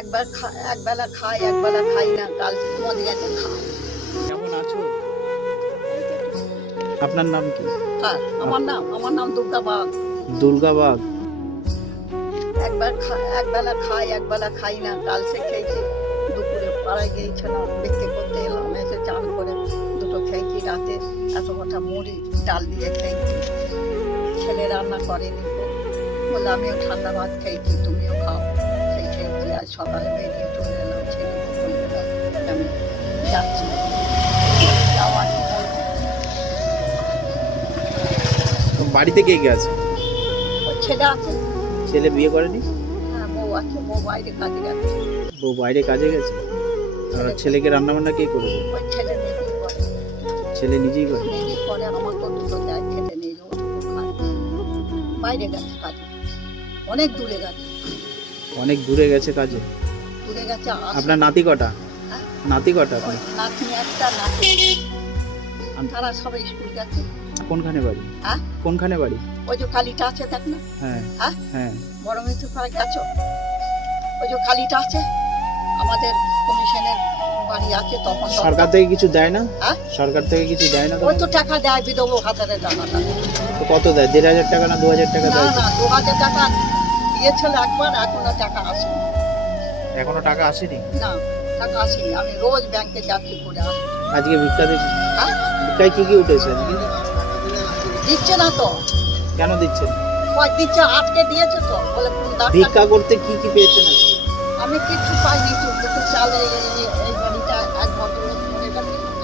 একবার একবেলা খাই একবেলা খাই না কাল মদ গেছে খাই কেমন আছো? আপনার নাম কি? আমার নাম আমার নাম দুর্গা বাগ। দুর্গা বাগ? একবার একবেলা খাই একবেলা খাই না কাল সে খেয়েছি দুপুরে পাড়ায় গিয়েছিলাম বিক্রি করতে এলাম এসে চান করে দুটো খেয়েছি রাতে এত কটা মুড়ি ডাল দিয়ে খেয়েছি। ছেলে রান্না করেনি। বলে আমিও ঠান্ডা ভাত খেয়েছি তুমিও খাও। আজ সকালে বেরিয়ে চলে এলাম ছেলে আমি যাচ্ছি। যাওয়ার? তো বাড়িতে কে কে আছে? ছেলে আছে। ছেলে বিয়ে করেনি? হ্যাঁ বউ আছে বউ বাইরে কাজে গেছে। ও বাইরে কাজে গেছে? আর ছেলেকে রান্না বান্না কে করবে ছেলে নিজেই করে। ছেলে নিজেই করে? নিজেই করে আমার তো খেতে নেই রোজ খায় বাইরে গেছে কাজে। অনেক দূরে গেছে। অনেক দূরে গেছে কাজে। দূরে গেছে আপনার নাতি কটা? হ্যাঁ? নাতি কটা আপনার? নাতনি একটা নাতি। তারা সবাই স্কুল গেছে। কোনখানে বাড়ি? হ্যাঁ? কোনখানে বাড়ি? ওই যে কালীটা আছে দেখ না। হ্যাঁ হ্যাঁ? হ্যাঁ। বড় মৃত্যু পাড়া গেছো? ওই যে কালীটা আছে আমাদের কমিশনের বাড়ি আছে তখন সরকার থেকে কিছু দেয় না? হ্যাঁ? সরকার থেকে কিছু দেয় না ওই তো টাকা দেয় বিধবা হাতারে টাকাটা। কত দেয়? দেড় হাজার টাকা না দু হাজার টাকা দেয়? না দু হাজার টাকা দিয়েছিল একবার এখনও টাকা আসেনি। এখনও টাকা আসেনি? না টাকা আসেনি। আমি রোজ ব্যাংকে যাচ্ছি করে আসি। আজকে ভিক্ষা দেখি হ্যাঁ? ভিক্ষায় কি কি উঠেছে আজকে দিচ্ছে না তো। কেন দিচ্ছেন? কয় দিচ্ছে আটকে দিয়েছে তো। বলে ভিক্ষা করতে কি কি পেয়েছেন আজকে? আমি কিচ্ছু পাইনি তো। দুটো চাল এই বাড়িটা এক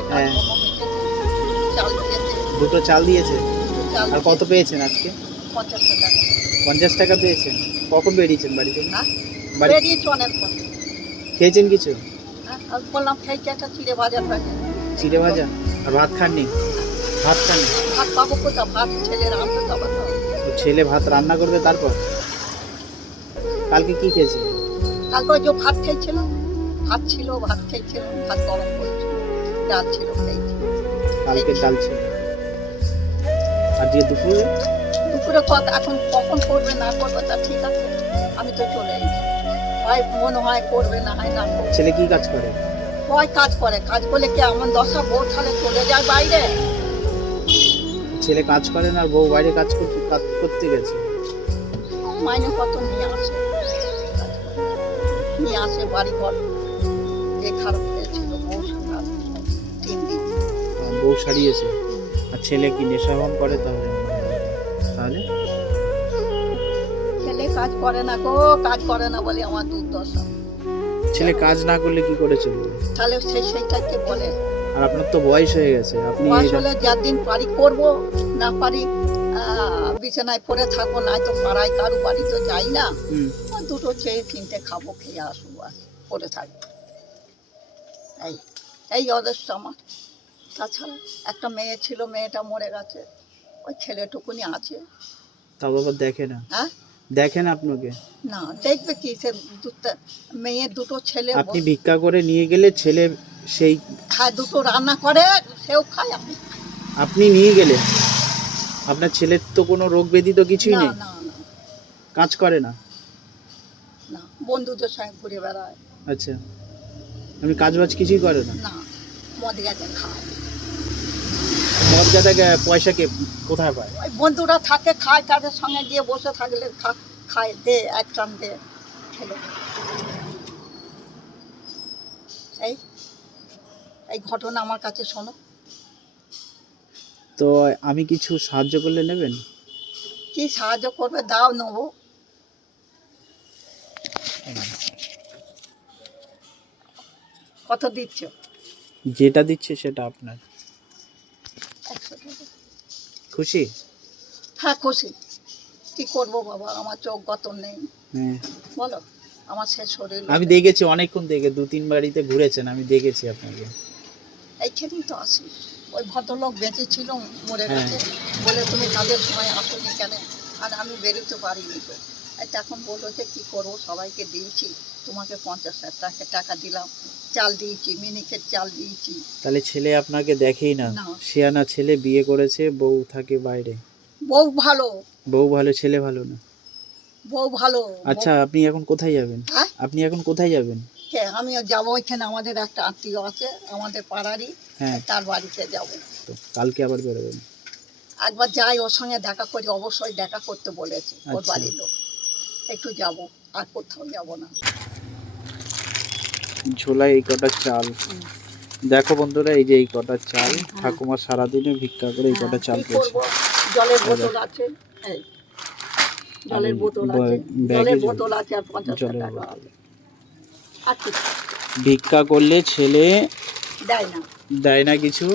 একটা হ্যাঁ। চাল দিয়েছে? দুটো চাল দিয়েছে আর কত পেয়েছেন আজকে? পঞ্চাশ টাকা। পঞ্চাশ টাকা পেয়েছেন। কখন বেরিয়েছেন বাড়ি থেকে? হ্যাঁ? বেরিয়েছে অনেক খেয়েছেন কিছু? হ্যাঁ বললাম খেয়েছি একটা চিড়ে প্যাকেট চিড়ে ভাজা? আর ভাত খাননি? ভাত খাননি? ভাত পাবো কোথাও ভাত তো তো ছেলে ভাত রান্না করবে তারপর? কালকে কি খেয়েছে? কালকে যে ভাত খেয়েছিলাম। ভাত ছিল ভাত খেয়েছিলাম ভাত গরম করেছিল। ডাল ছিল খেয়েছি কালকে ডাল ছিল। আর যে দুপুরে? দুপুরে ক- এখন কখন করবে না করবে তা ঠিক আছে। আমি তো চলে এসেছি। হয় মনে হয় করবে না হয় না করবে। ছেলে কি কাজ করে? হয় কাজ করে। কাজ করলে কি এমন দশা বউ তাহলে চলে যায় বাইরে? ছেলে কাজ করে না আর বউ বাইরে কাজ করতে কাজ করতে গেছে। মাইনে কত নিয়ে আসে? নিয়ে আসে বাড়ি ঘর। এ খারাপ হয়েছিল বউ তিন দিন। বউ সারিয়েছে। আর ছেলে কি নেশাভান করে তাহলে? তাহলে? ছেলে কাজ করে না গো কাজ করে না বলে আমার দুর্দশা। ছেলে কাজ না করলে কি করে চলবে? তাহলে সেই সেইটাকে বলে? আর আপনার তো বয়স হয়ে গেছে আপনি আসলে যার দিন পারি করব না পারি বিছানায় পড়ে থাকব না তো পাড়ায় কারও বাড়ি তো যাই না। দুটো খেয়ে তিনটে খাব খেয়ে আসব আর পড়ে থাকব। এই এই অদৃশ্য আমার। তাছাড়া একটা মেয়ে ছিল মেয়েটা মরে গেছে। ওই ছেলেটুকুনি আছে। তাও বাবা দেখে না? হ্যাঁ? দেখেন আপনাকে? না দেখবে কি সে দুটো মেয়ে দুটো ছেলে আপনি ভিক্ষা করে নিয়ে গেলে ছেলে সেই খায় দুটো রান্না করে সেও খায় আমি আপনি নিয়ে গেলেন আপনার ছেলের তো কোনো রোগ ব্যাধি তো কিছুই না নেই? না না। কাজ করে না? না বন্ধুদের সঙ্গে ঘুরে বেড়ায়। আচ্ছা। আমি কাজ বাজ কিছুই করে না? না মদ গেছে খায়। মর্যাদা পয়সা কে কোথায় পায়? ওই বন্ধুরা থাকে খায় তাদের সঙ্গে গিয়ে বসে থাকলে খা- খায় দে এক টান দে খেলো। এই এই ঘটনা আমার কাছে শোনো। তো আমি কিছু সাহায্য করলে নেবেন? কি সাহায্য করবে? দাও নেব। কত দিচ্ছ? যেটা দিচ্ছে সেটা আপনার। খুশি? হ্যাঁ খুশি। কি করব বাবা? আমার চোখ গতন নেই। হ্যাঁ। বলো আমার সে শরীর আমি দেখেছি অনেকক্ষণ থেকে দু তিন বাড়িতে ঘুরেছেন আমি দেখেছি আপনাকে। এইখানেই তো আসি ওই ভদ্রলোক বেঁচে ছিল মরে হ্যাঁ। গেছে। বলে তুমি কাজের সময় আসোনি কেন? আর আমি বেরোতে পারিনি তো। তখন বলল যে কী করব? সবাইকে দিয়েছি। তোমাকে পঞ্চাশ হাজার টাকা দিলাম। চাল দিয়েছি মিনিকের চাল দিয়েছি। তাহলে ছেলে আপনাকে দেখেই না? না। শিয়ানা ছেলে বিয়ে করেছে বউ থাকে বাইরে। বউ ভালো। বউ ভালো ছেলে ভালো না? বউ ভালো। আচ্ছা আপনি এখন কোথায় যাবেন? হ্যাঁ? আপনি এখন কোথায় যাবেন? হ্যাঁ আমিও যাব ওইখানে আমাদের একটা আত্মীয় আছে আমাদের পাড়ারই। হ্যাঁ। তার বাড়িতে যাব। তো কালকে আবার বেরোবেন? একবার যাই ওর সঙ্গে দেখা করি অবশ্যই দেখা করতে বলেছে ওর আচ্ছা। বাড়ির লোক। একটু যাব আর কোথাও যাব না। ঝোলায় এই কটা চাল। দেখো বন্ধুরা এই যে এই কটা চাল। ঠাকুমা সারাদিনে ভিক্ষা করে এই কটা চাল পেয়েছে জলের বোতল আছে। জলের বোতল আছে। জলের বোতল আছে আর পঞ্চাশ টাকা বোতল। ভিক্ষা করলে ছেলে দেয় না। দেয় না কিছু।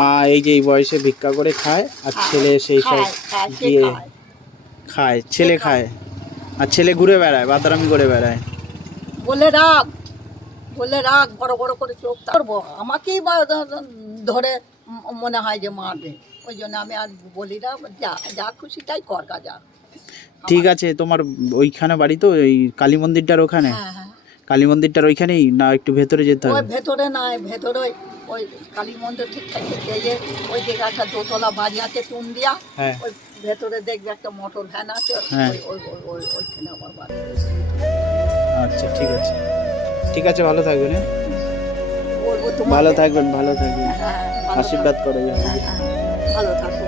মা এই যে এই বয়সে ভিক্ষা করে খায় আর ছেলে সেই সব দিয়ে খায়। ছেলে খায়। খায়। আর ছেলে ঘুরে বেড়ায় বাতারামি করে বেড়ায়। বলে রাখ বলে রাখ বড় বড় করে চোখ করব আমাকেই বা ধরে মনে হয় যে মারবে। ওই জন্য আমি আর বলি না যা যা খুশি তাই কর যা ঠিক আছে তোমার ওইখানে বাড়ি তো ওই কালী মন্দিরটার ওখানে? হ্যাঁ হ্যাঁ। কালী মন্দিরটার ওইখানেই না একটু ভেতরে যেতে হবে ভেতরে নাই ভেতরে ওই- কালী মন্দির ঠিক থাকে গিয়ে ওই দিকে একটা দোতলা বাড়ি আছে চুন দিয়া হ্যাঁ। ওই ভেতরে দেখবে একটা মোটর ভ্যান আছে ওই ওই ওইখানে আমার বাড়ি। আচ্ছা ঠিক আছে। ঠিক আছে ভালো থাকবেন হ্যাঁ? ভালো থাকবেন ভালো থাকবেন। হ্যাঁ আশীর্বাদ করে যাবেন। হ্যাঁ, হ্যাঁ, ভালো থাকুন।